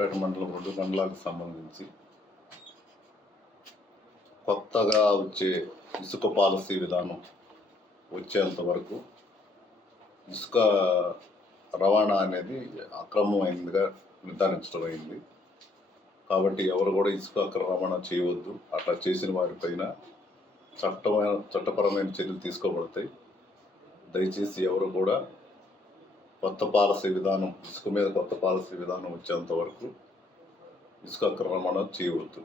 నర్సరావుపేట మండలం 2 మండలాలకు సంబంధించి కొత్తగా వచ్చే ఇసుక పాలసీ విధానం వచ్చేంత వరకు ఇసుక రవాణా అనేది అక్రమమైనదిగా నిర్ధారించడం అయింది. కాబట్టి ఎవరు కూడా ఇసుక అక్రమ రవాణా చేయవద్దు. అట్లా చేసిన వారిపైన చట్టపరమైన చర్యలు తీసుకోబడతాయి. దయచేసి ఎవరు కూడా కొత్త పాలసీ విధానం ఇసుక మీద కొత్త పాలసీ విధానం వచ్చేంత వరకు ఇసుక అక్రమ రవాణా చేయవద్దు.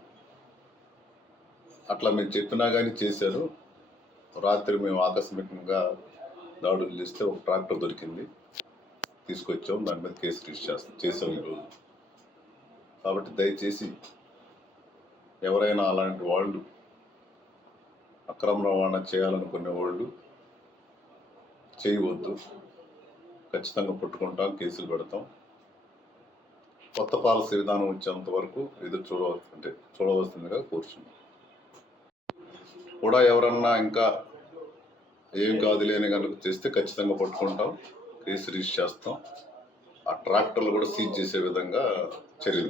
అట్లా మేము చెప్పినా కానీ చేశారు. రాత్రి మేము ఆకస్మికంగా దాడులు చేస్తే ఒక ట్రాక్టర్ దొరికింది, తీసుకొచ్చాం. దాని మీద కేసు రిజిస్టర్ చేసాం ఈరోజు. కాబట్టి దయచేసి ఎవరైనా అలాంటి వాళ్ళు అక్రమ రవాణా చేయాలనుకునే వాళ్ళు చేయవద్దు. ఖచ్చితంగా పట్టుకుంటాం, కేసులు పెడతాం. కొత్త పాలసీ విధానం వచ్చేంత వరకు ఎదురు చూడవలసిందిగా కోరుచున్నాం. కూడా ఎవరన్నా ఇంకా ఏం కాదులే అని కనుక చేస్తే ఖచ్చితంగా పట్టుకుంటాం, కేసు రిజిస్టర్ చేస్తాం. ఆ ట్రాక్టర్లు కూడా సీజ్ చేసే విధంగా చర్యలు